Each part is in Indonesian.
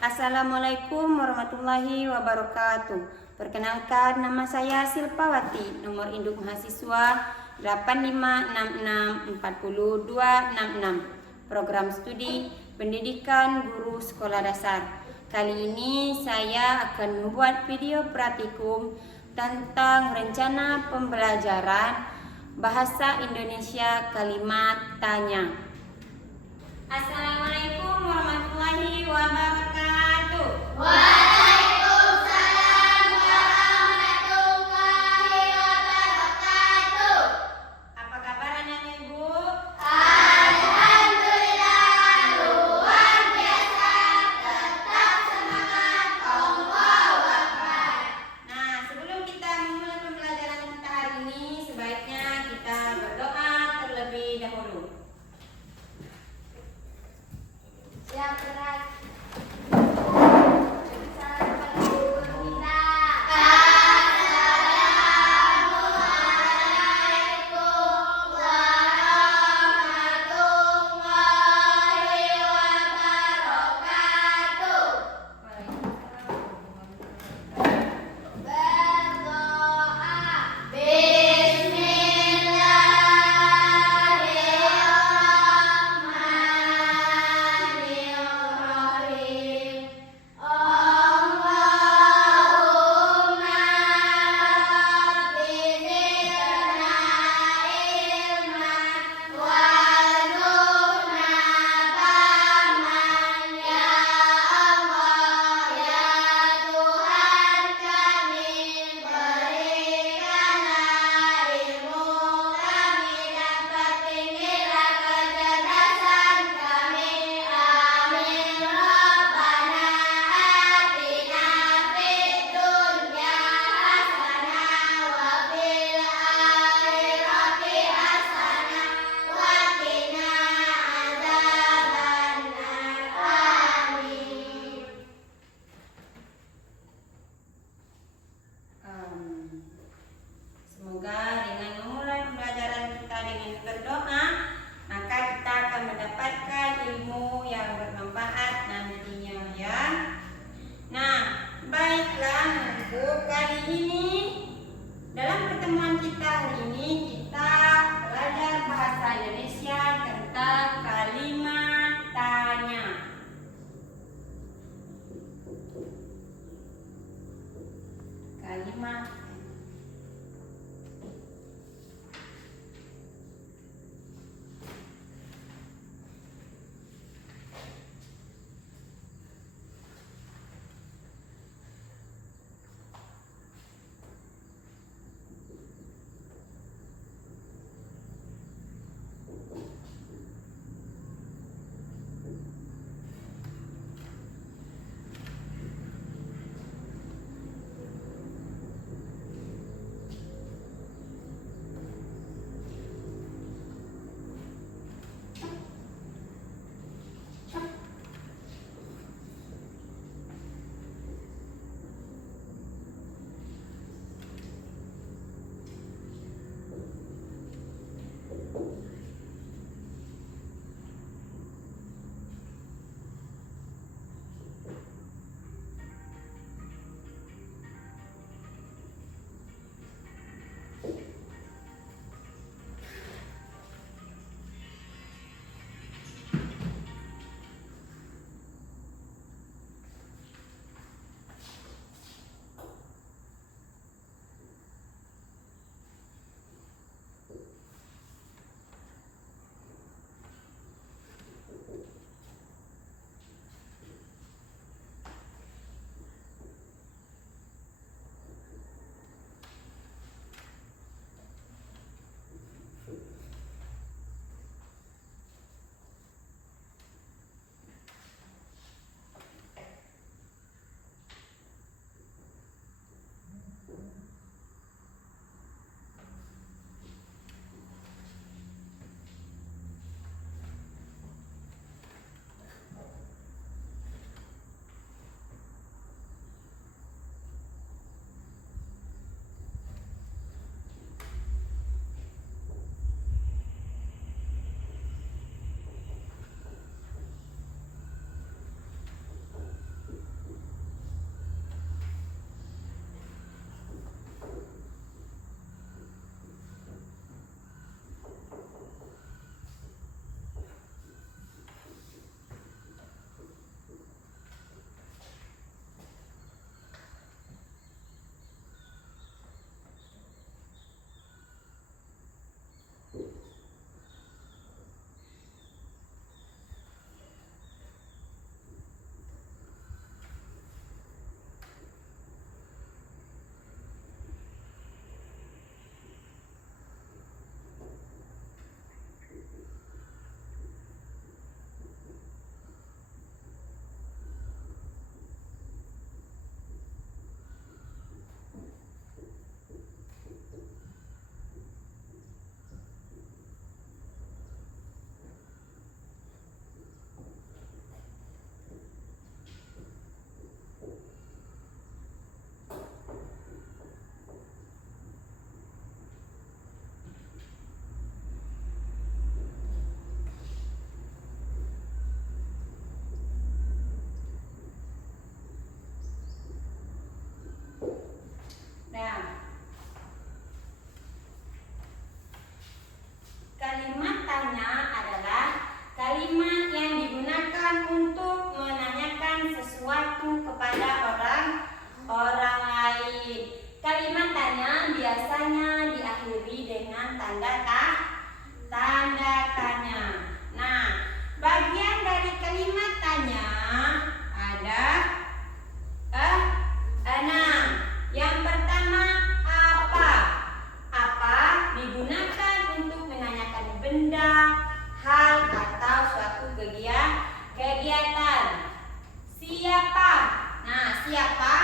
Assalamualaikum warahmatullahi wabarakatuh. Perkenalkan, nama saya Silpawati, nomor induk mahasiswa 85664266, program studi pendidikan guru sekolah dasar. Kali ini saya akan membuat video praktikum tentang rencana pembelajaran bahasa Indonesia kalimat tanya. Assalamualaikum warahmatullahi wabarakatuh. Waalaikumsalam warahmatullahi wabarakatuh. Apa kabar anak ibu? Alhamdulillah luar biasa, tetap semangat, Allahu Akbar. Nah, sebelum kita memulai pembelajaran kita hari ini, sebaiknya kita berdoa terlebih dahulu. Siap gerak. Salam bagi guru kita. Assalamualaikum warahmatullahi wabarakatuh. Berdoa. Bismillahirrahmanirrahim. Allahumma rabbi zidna ilman warzuqna fahaman ya Allah ya Tuhan kami, berikanlah ilmu kami dapat tinggilah kecerdasan kami, amin. Rabbana atina fid dunya hasanah wa fil akhirati hasanah wa qina adzabannar, amin. Semoga dengan memulai pembelajaran kita dengan berdoa, maka kita akan mendapatkan ilmu yang bermanfaat nantinya ya. Nah, baiklah ibu, kali ini dalam pertemuan kita hari ini kita belajar bahasa Indonesia tentang kalimat tanya. Kalimat tanda tanya. Nah, bagian dari kalimat tanya ada 6. Yang pertama, apa? Apa digunakan untuk menanyakan benda, hal atau suatu kegiatan. Siapa? Nah, siapa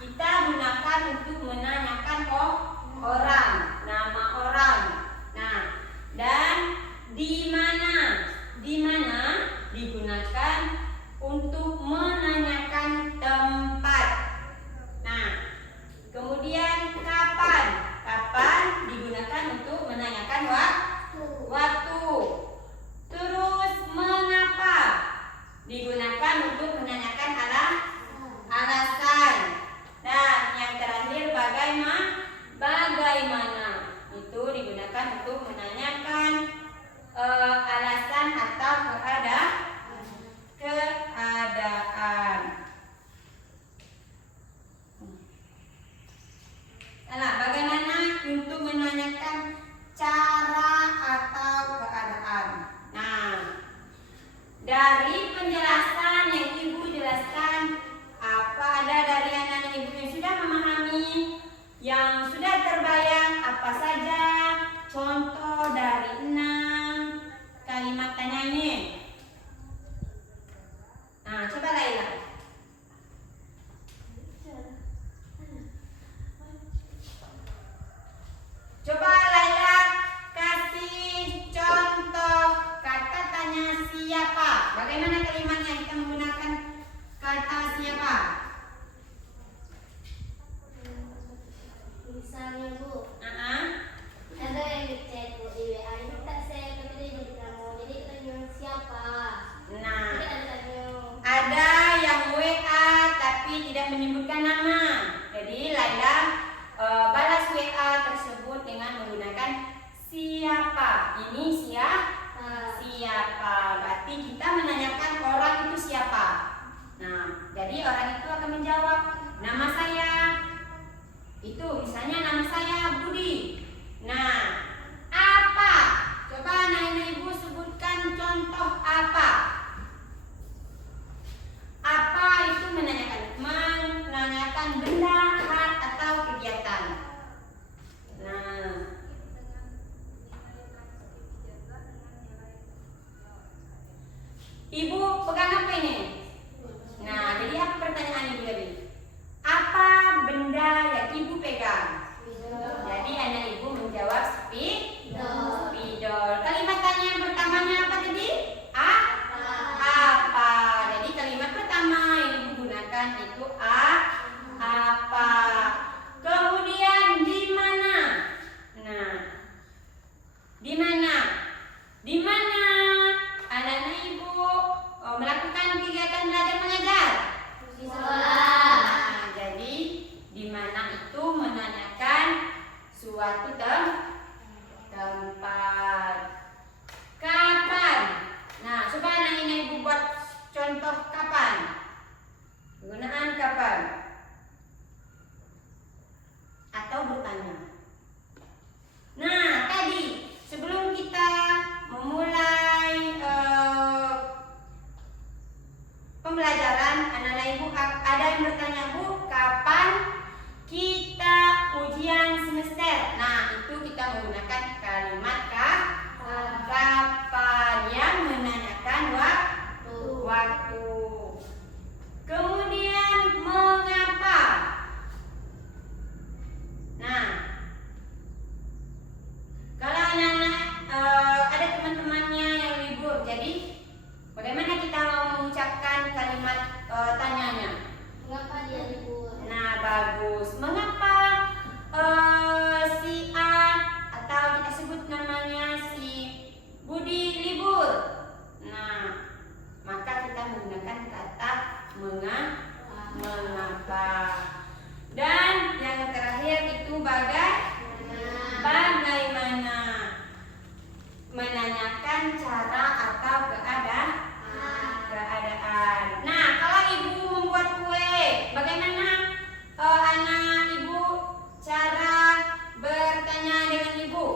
kita gunakan untuk menanyakan orang, nama orang. Nah, dan di mana? Di mana digunakan untuk menanyakan tempat. Nah, kemudian kapan? Kapan digunakan untuk menanyakan waktu. Terus mengapa? Digunakan untuk menanyakan alasan. Dan yang terakhir bagaimana? Itu digunakan untuk menanyakan alasan atau keadaan. Nah, bagaimana untuk menanyakan cara atau keadaan? Nah, dari penjelasan yang Ibu jelaskan, apa ada dari anak-anak Ibu yang sudah memahami, yang sudah terbayang apa saja contoh dari 6 kalimat tanya ini? Nah, coba Laila. Coba Laila kasih contoh kata tanya siapa. Bagaimana kalimatnya kita menggunakan kata siapa? Misalnya Bu, ada yang ngechat Bu di WA, ini tak saya ketika jadi kamu, jadi tanya siapa? Nah, Jadi ada tanya. ada yang WA tapi tidak menyebutkan nama. Jadi Laila balas WA tersebut dengan menggunakan siapa. Ini siapa. Berarti kita menanyakan orang itu siapa. Nah, jadi orang itu akan menjawab, nama saya. Itu misalnya nama saya Budi. Nah, apa? Coba anak-anak Ibu sebutkan contoh apa. Apa itu menanyakan benda, hal atau kegiatan. Nah, Ibu pegang apa ini? Nah, jadi apa pertanyaan Ibu tadi? Apa benda yang Ibu pegang? Jadi anak Ibu menjawab spidol. Kalimat tanya yang pertamanya apa tadi? Apa? Jadi kalimat pertama yang Ibu gunakan itu apa. Kemudian di mana? Nah, di mana? Di mana anak-anak Ibu melakukan kegiatan belajar mengajar? Di sekolah. Nah, jadi di mana itu menanyakan suatu tempat. Kapan? Nah, coba anak-anak Ibu buat contoh kapan. Penggunaan kapan? Atau bertanya. Nah, tadi sebelum kita memulai pembelajaran, anak-anak Ibu ada yang bertanya, Bu, kapan kita ujian semester? Nah, itu kita menggunakan kalimat kapan yang menanyakan waktu. Kemudian mengapa? Nah, kalau anak-anak ada teman-temannya yang libur, jadi bagaimana kita mau mengucapkan kalimat tanyanya? Mengapa dia libur? Nah, bagus. Mengapa si A atau kita sebut namanya si Budi libur? Nah, maka kita menggunakan kata mengapa. Dan yang terakhir itu bagaimana. Menanyakan cara atau keadaan. Nah, kalau Ibu membuat kue, bagaimana anak Ibu cara bertanya dengan Ibu?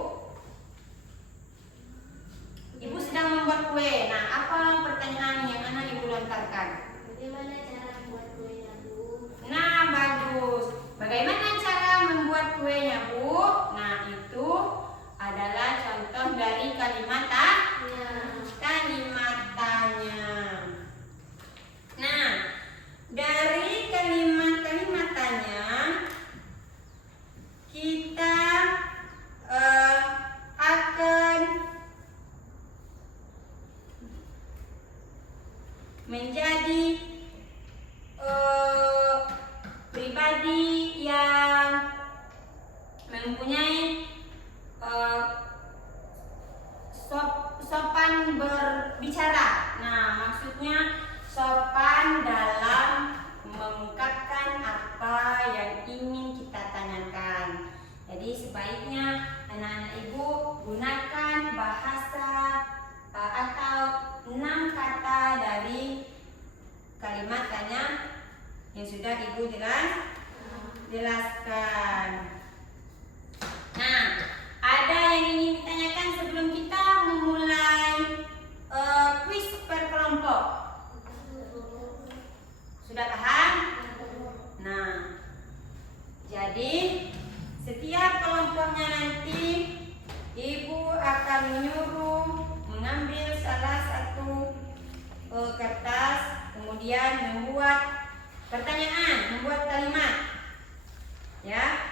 yang sudah Ibu jelaskan. Nah, ada yang ingin ditanyakan sebelum kita memulai kuis per kelompok? Sudah paham? Nah, jadi setiap kelompoknya nanti Ibu akan menyuruh mengambil salah satu kertas, kemudian membuat pertanyaan, membuat kalimat, ya.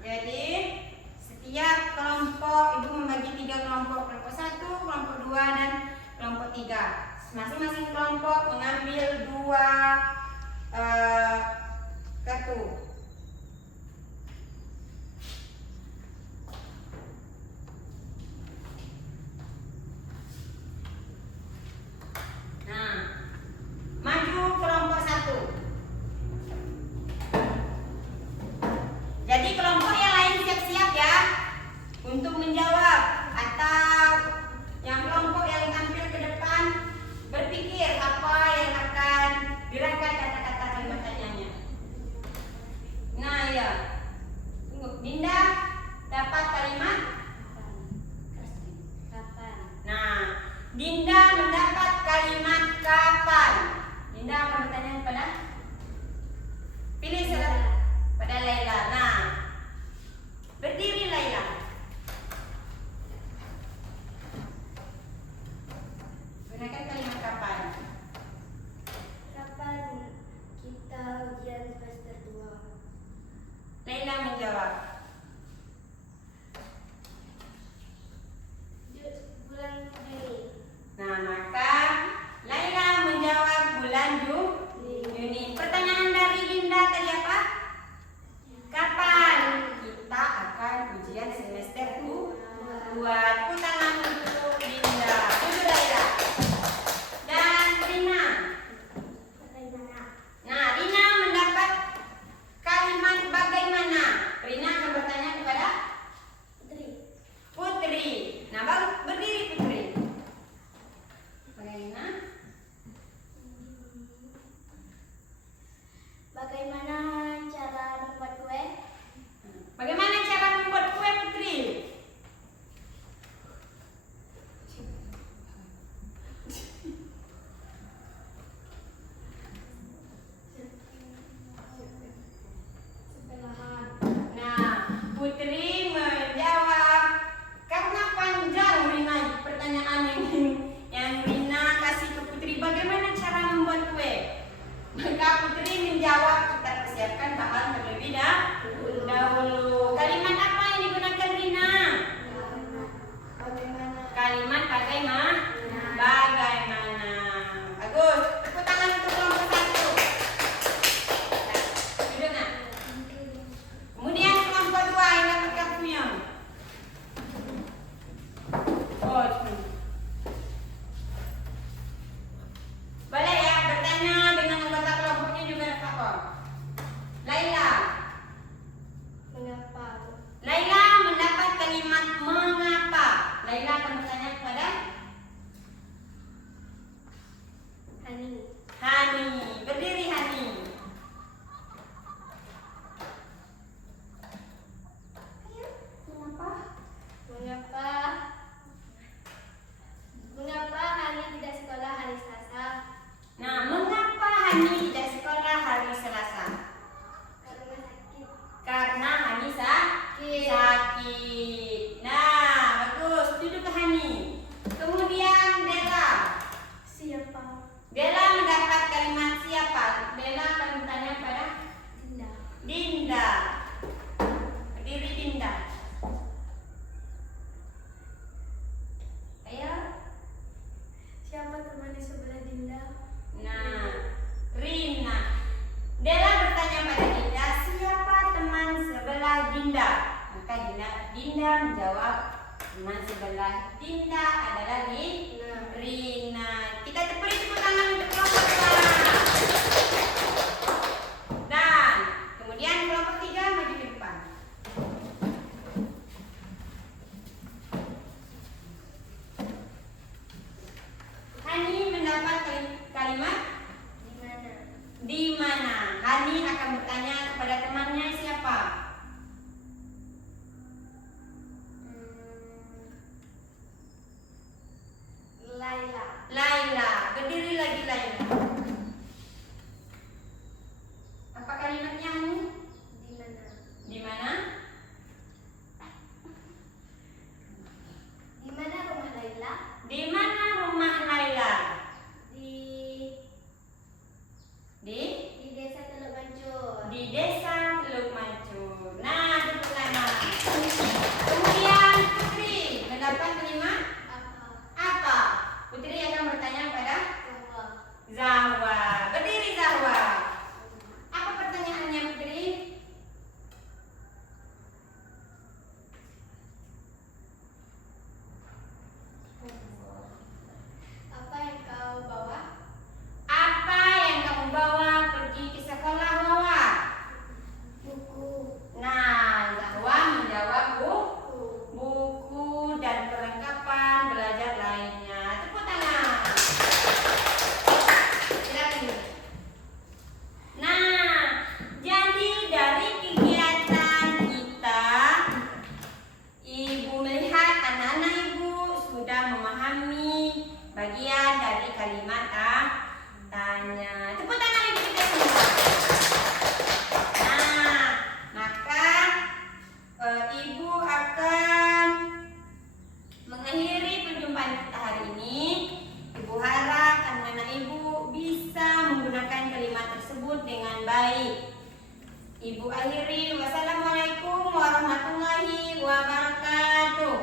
Jadi setiap kelompok Ibu membagi 3 kelompok, kelompok 1, kelompok 2, dan kelompok 3. Masing-masing kelompok mengambil 2 kartu. Nah, maju kelompok 1. Jadi kelompok yang lain siap-siap ya untuk menjawab, atau yang kelompok yang tampil ke depan berpikir apa yang akan dirangkai kata-kata kalimat tanyanya. Nah ya, tunggu, Dinda dapat kalimat Kapan? Nah, Dinda mendapat kalimat kapan. Dinda akan bertanya kepada pilih salah pada Laila. Nah, berdiri Laila. Gunakan kalimat kapan. Kapan kita ujian semester 2? Laila menjawab. Bulan Juni. Nah, maka Laila menjawab bulan Juni. Pertanyaan dari Dinda tadi apa? Kapan kita akan ujian semester 2? Tepuk tangan untuk Dinda. Tunggu Laila. Dan Rina. Bagaimana? Nah, Rina mendapat kalimat bagaimana. Rina akan bertanya kepada Putri. Nah, baru berdiri Putri. Bagaimana? Bagaimana cara membuat kue? Bagaimana cara membuat kue Putri? Sebelahan. Nah, Putri menjawab karena panjang Rina pertanyaan yang Rina kasih Hani tidak sekolah hari Selasa? Karena sakit. Karena Hani sakit. Nah, bagus. Duduk ke Hani. Kemudian Dela. Siapa? Dela mendapat kalimat siapa? Dela akan bertanya pada Dinda. Dinda. Berdiri Dinda. Ayo. Siapa teman di sebelah Dinda? Nah, Rina. Dela bertanya pada Dinda, siapa teman sebelah Dinda? Maka Dinda menjawab, teman sebelah Dinda adalah Rina. Kita beri tepuk tangan untuk kelompok 2. Dan kemudian kelompok 3 maju ke depan. Hani mendapat kalimat di mana? Hani akan bertanya kepada temannya siapa? Laila. Laila. Berdiri lagi Laila. Apa kalimatnya Hani? Di mana? Di mana? Di mana rumah Laila? Di mana rumah Laila? Di desa Teluk Mancur. Di desa Teluk Mancur. Nah, tepuk tangan. Kemudian Putri mendapat kalimat apa? Putri akan bertanya pada Zahwa. Berdiri Zahwa. Apa pertanyaannya Putri? Apa yang kau bawa? Apa yang kamu bawa pergi ke sekolah Wawa? Buku. Nah, Zahwa menjawab buku dan perlengkapan belajar lainnya. Tepuk tangan. Silakan. Nah, jadi dari kegiatan kita, Ibu melihat anak-anak Ibu sudah memahami bagian dari kalimat tanya. Tepuk tangan Ibu kita semua. Nah, maka Ibu akan mengakhiri perjumpaan kita hari ini. Ibu harap anak-anak Ibu bisa menggunakan kalimat tersebut dengan baik. Ibu akhiri. Wassalamualaikum warahmatullahi wabarakatuh.